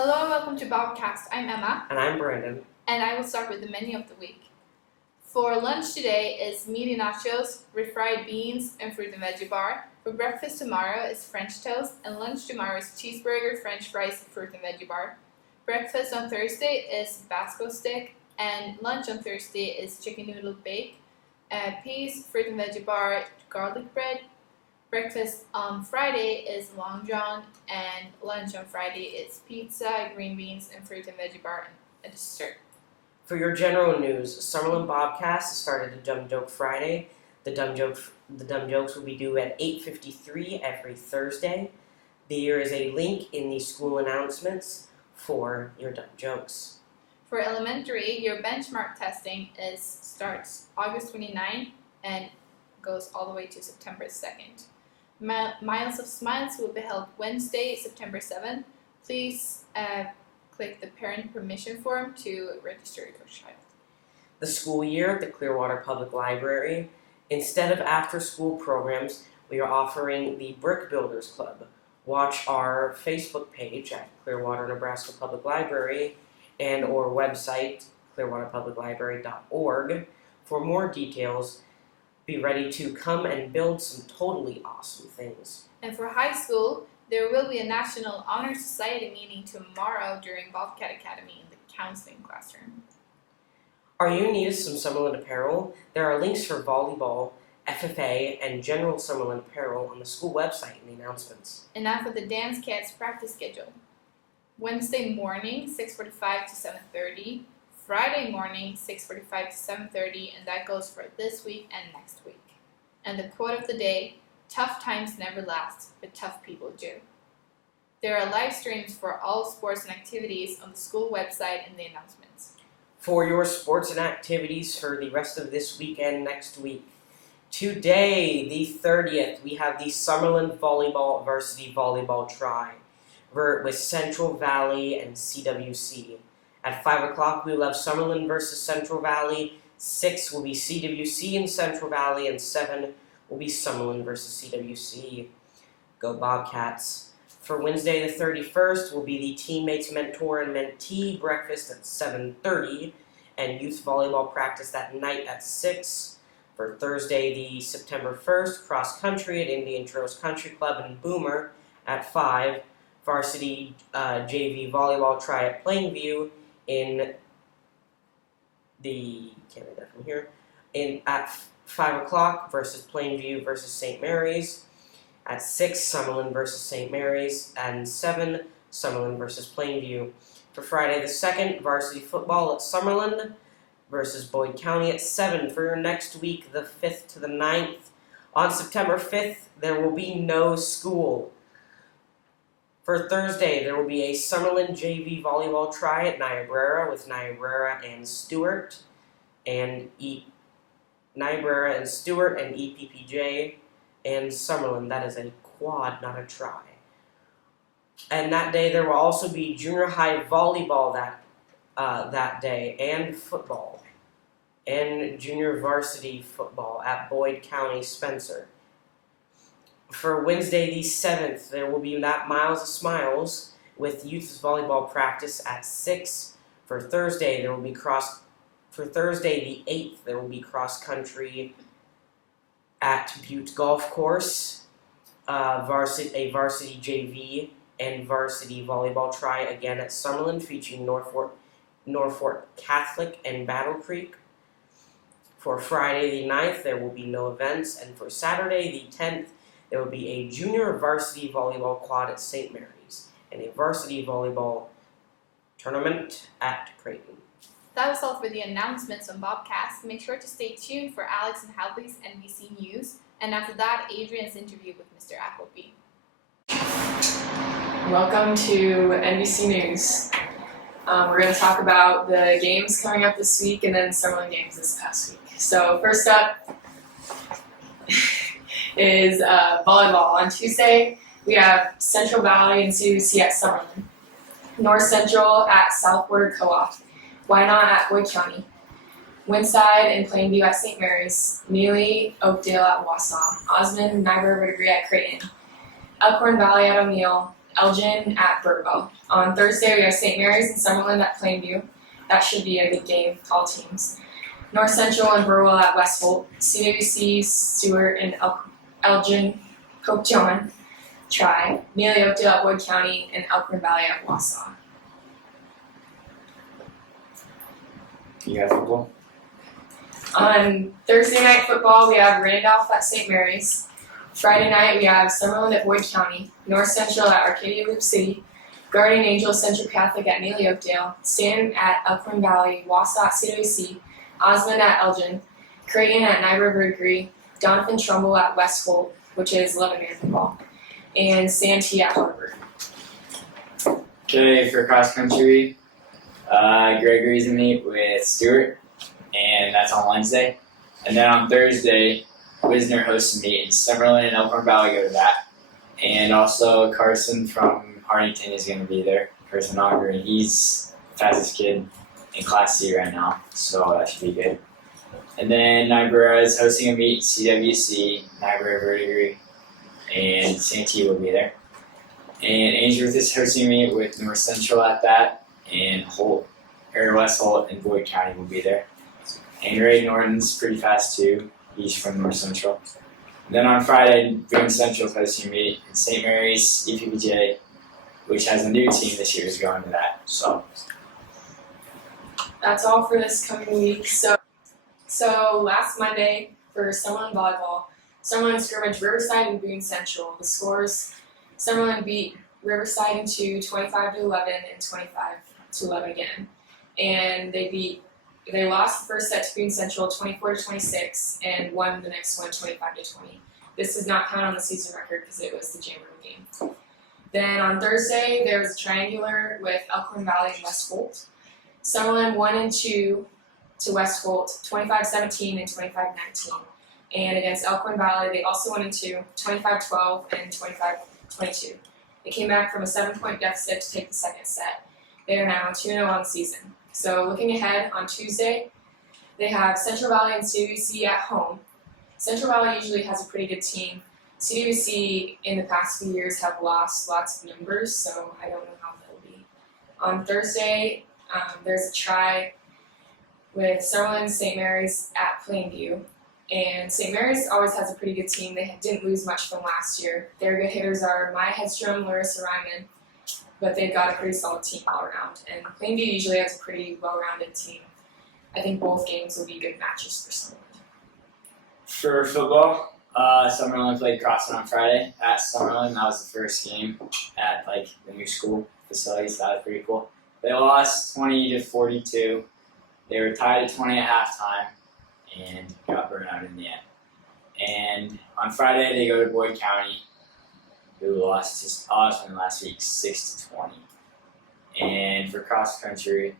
Hello and welcome to Bobcast. I'm Emma. And I'm Brandon. And I will start with the menu of the week. For lunch today is meaty nachos, refried beans, and fruit and veggie bar. For breakfast tomorrow is French toast, and lunch tomorrow is cheeseburger, French fries, and fruit and veggie bar. Breakfast on Thursday is Basco stick, and lunch on Thursday is chicken noodle bake, peas, fruit and veggie bar, garlic bread. Breakfast on Friday is Long John, and lunch on Friday is pizza, green beans, and fruit and veggie bar, and a dessert. For your general news, Summerlin Bobcast has started a Dumb Joke Friday. The dumb jokes will be due at 8:53 every Thursday. There is a link in the school announcements for your dumb jokes. For elementary, your benchmark testing starts August 29 and goes all the way to September 2nd. Miles of Smiles will be held Wednesday, September 7th. Please click the parent permission form to register your child. The school year at the Clearwater Public Library. Instead of after-school programs, we are offering the Brick Builders Club. Watch our Facebook page at Clearwater Nebraska Public Library and or website clearwaterpubliclibrary.org for more details. Be ready to come and build some totally awesome things. And for high school, there will be a National Honor Society meeting tomorrow during Bobcat Academy in the counseling classroom. Are you in need of some Summerlin apparel? There are links for volleyball, FFA, and general Summerlin apparel on the school website in the announcements. And now for the Dance Cats practice schedule. Wednesday morning, 6:45 to 7:30. Friday morning, 6:45 to 7:30, and that goes for this week and next week. And the quote of the day, tough times never last, but tough people do. There are live streams for all sports and activities on the school website and the announcements. For your sports and activities for the rest of this week and next week. Today, the 30th, we have the Summerlin Volleyball Varsity Volleyball Try with Central Valley and CWC. At 5 o'clock, we will have Summerlin versus Central Valley. 6 will be CWC and Central Valley, and 7 will be Summerlin versus CWC. Go Bobcats. For Wednesday the 31st will be the Teammates Mentor and Mentee breakfast at 7:30 and youth volleyball practice that night at 6. For Thursday the September 1st, cross country at Indian Trails Country Club and Boomer at 5. Varsity JV volleyball try at Plainview in the, can't read that from here, at 5 o'clock versus Plainview versus St. Mary's. At 6, Summerlin versus St. Mary's. And 7, Summerlin versus Plainview. For Friday the 2nd, varsity football at Summerlin versus Boyd County at 7. For your next week, the 5th to the 9th. On September 5th, there will be no school. For Thursday, there will be a Summerlin JV volleyball try at Niobrara with Niobrara and Stewart and Niobrara and Stewart and EPPJ and Summerlin. That is a quad, not a try. And that day, there will also be junior high volleyball that day and football and junior varsity football at Boyd County Spencer. For Wednesday the 7th, there will be that Miles of Smiles with youth volleyball practice at 6. For Thursday the 8th, there will be cross country at Butte Golf Course, a varsity JV and varsity volleyball try again at Summerlin featuring Norfolk Catholic and Battle Creek. For Friday the 9th, there will be no events, and for Saturday the 10th, there will be a junior varsity volleyball quad at St. Mary's and a varsity volleyball tournament at Creighton. That was all for the announcements on Bobcast. Make sure to stay tuned for Alex and Hadley's NBC News, and after that, Adrian's interview with Mr. Appleby. Welcome to NBC News. We're going to talk about the games coming up this week and then Summerlin games this past week. So first up is volleyball. On Tuesday, we have Central Valley and CWC at Summerlin, North Central at Southward Co-op, Wynot at Boyd County, Winside and Plainview at St. Mary's, Neely, Oakdale at Wausau, Osmond, Niagara Verdigre at Creighton, Elkhorn Valley at O'Neill, Elgin at Burwell. On Thursday, we have St. Mary's and Summerlin at Plainview. That should be a good game, all teams. North Central and Burwell at Westholt. CWC, Stewart, and Elgin, Pope John, Tri. Neely Oakdale at Boyd County, and Elkhorn Valley at Wausau. You got football? On Thursday night football, we have Randolph at St. Mary's. Friday night, we have Summerlin at Boyd County, North Central at Arcadia Loop City, Guardian Angel Central Catholic at Neely Oakdale, Stanton at Elkhorn Valley, Wausau at CWC, Osmond at Elgin, Creighton at Nye River Agree, Donovan Trumbull at Westholt, which is 11-man football, and Santee at Harvard. Okay, for cross country, Gregory's gonna meet with Stewart, and that's on Wednesday. And then on Thursday, Wisner hosts a meet, and Summerlin and Elkhorn Valley go to that. And also Carson from Hartington is gonna be there. Carson Auger, and he's the fastest kid in Class C right now, so that should be good. And then Niobrara is hosting a meet, CWC, Niobrara Verdigris, and Santee will be there. And Ainsworth is hosting a meet with North Central at that, and West Holt and Boyd County will be there. And Ray Norton's pretty fast too. He's from North Central. And then on Friday, Boone Central is hosting a meet, and St. Mary's EPBJ, which has a new team this year, is going to that. So That's all for this coming week. So last Monday for Summerlin volleyball, Summerlin scrimmaged Riverside and Boone Central. The scores: Summerlin beat Riverside into 25-11 and 25-11 again, and they lost the first set to Boone Central 24-26 and won the next one 25-20. This does not count on the season record because it was the Jamboree game. Then on Thursday there was a triangular with Elkhorn Valley and Westholt. Summerlin 1 and 2 to Westholt 25-17 and 25-19. And against Elkhorn Valley, they also 1 and 2, 25-12 and 25-22. They came back from a 7-point deficit to take the second set. They are now 2-0 on the season. So looking ahead, on Tuesday, they have Central Valley and CWC at home. Central Valley usually has a pretty good team. CWC in the past few years have lost lots of numbers, so I don't know how they'll be. On Thursday, there's a try with Summerlin St. Mary's at Plainview. And St. Mary's always has a pretty good team. They didn't lose much from last year. Their good hitters are Maya Hedstrom, Larissa Ryman, but they've got a pretty solid team all around. And Plainview usually has a pretty well-rounded team. I think both games will be good matches for Summerlin. for football, Summerlin played Crosson on Friday at Summerlin. That was the first game at the new school facilities. That was pretty cool. They lost 20-42. They were tied at 20 at halftime and got burned out in the end. And on Friday they go to Boyd County, who lost to Osmond last week 6-20. And for cross country,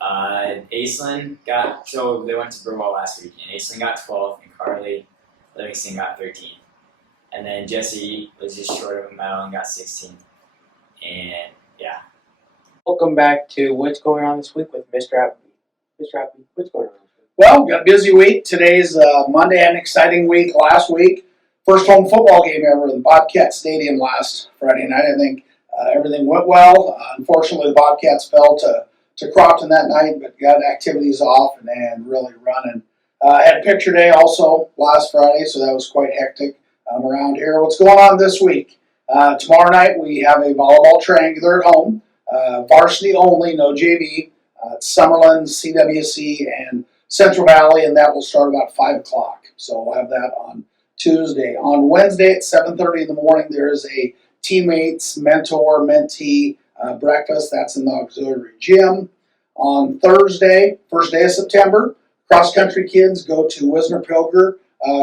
Aislinn they went to Burwell last week, and Aislinn got 12, and Carly Livingston got 13. And then Jesse was just short of a medal and got 16. And yeah. Welcome back to What's Going On This Week with Mr. Appleby. Mr. Appleby, what's going on this week? Well, got a busy week. Today's Monday, an exciting week. Last week, first home football game ever in Bobcat Stadium last Friday night. I think everything went well. Unfortunately, the Bobcats fell to Crofton that night, but got activities off and really running. Had picture day also last Friday, so that was quite hectic around here. What's going on this week? Tomorrow night, we have a volleyball triangular at home. Varsity only, no JV. Summerlin, CWC, and Central Valley, and that will start about 5 o'clock. So we'll have that on Tuesday. On Wednesday at 7:30 in the morning, there is a teammates, mentor, mentee breakfast. That's in the auxiliary gym. On Thursday, first day of September, cross-country kids go to Wisner Pilger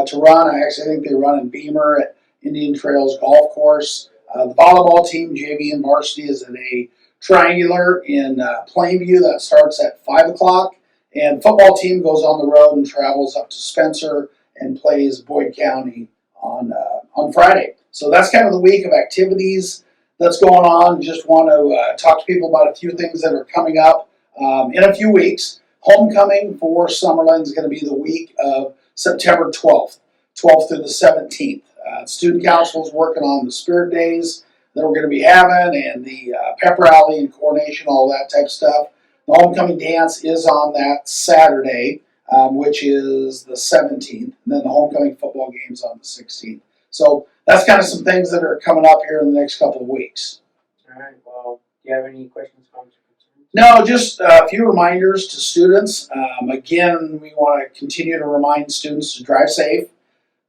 to run. I think they run in Beamer at Indian Trails Golf Course. The volleyball team, JV and varsity, is at a triangular in Plainview that starts at 5 o'clock. And football team goes on the road and travels up to Spencer and plays Boyd County on Friday. So that's kind of the week of activities that's going on. Just want to talk to people about a few things that are coming up in a few weeks. Homecoming for Summerlin is going to be the week of September 12th through the 17th. Student Council is working on the Spirit Days. that we're going to be having, and the pep rally and coordination, all that type of stuff. The homecoming dance is on that Saturday, which is the 17th, and then the homecoming football game's on the 16th. So that's kind of some things that are coming up here in the next couple of weeks. All right. Well, do you have any questions, comments, or concerns? No, just a few reminders to students. Again, we want to continue to remind students to drive safe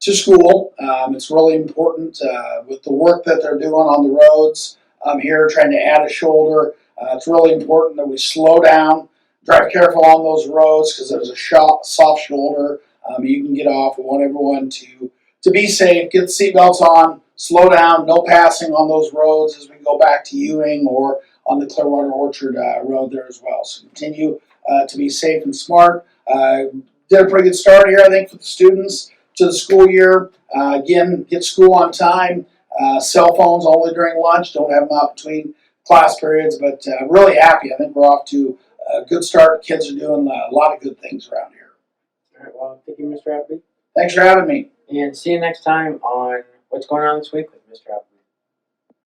to school. It's really important with the work that they're doing on the roads here, trying to add a shoulder. It's really important that we slow down, drive careful on those roads because there's a soft shoulder. You can get off. We want everyone to be safe, get the seatbelts on, slow down, no passing on those roads as we go back to Ewing or on the Clearwater Orchard Road there as well. So continue to be safe and smart. Did a pretty good start here, I think, for the students to the school year. Again, get school on time. Cell phones only during lunch. Don't have them out between class periods, but really happy. I think we're off to a good start. Kids are doing a lot of good things around here. All right. Well, thank you, Mr. Appleby. Thanks for having me. And see you next time on What's Going On This Week with Mr. Appleby.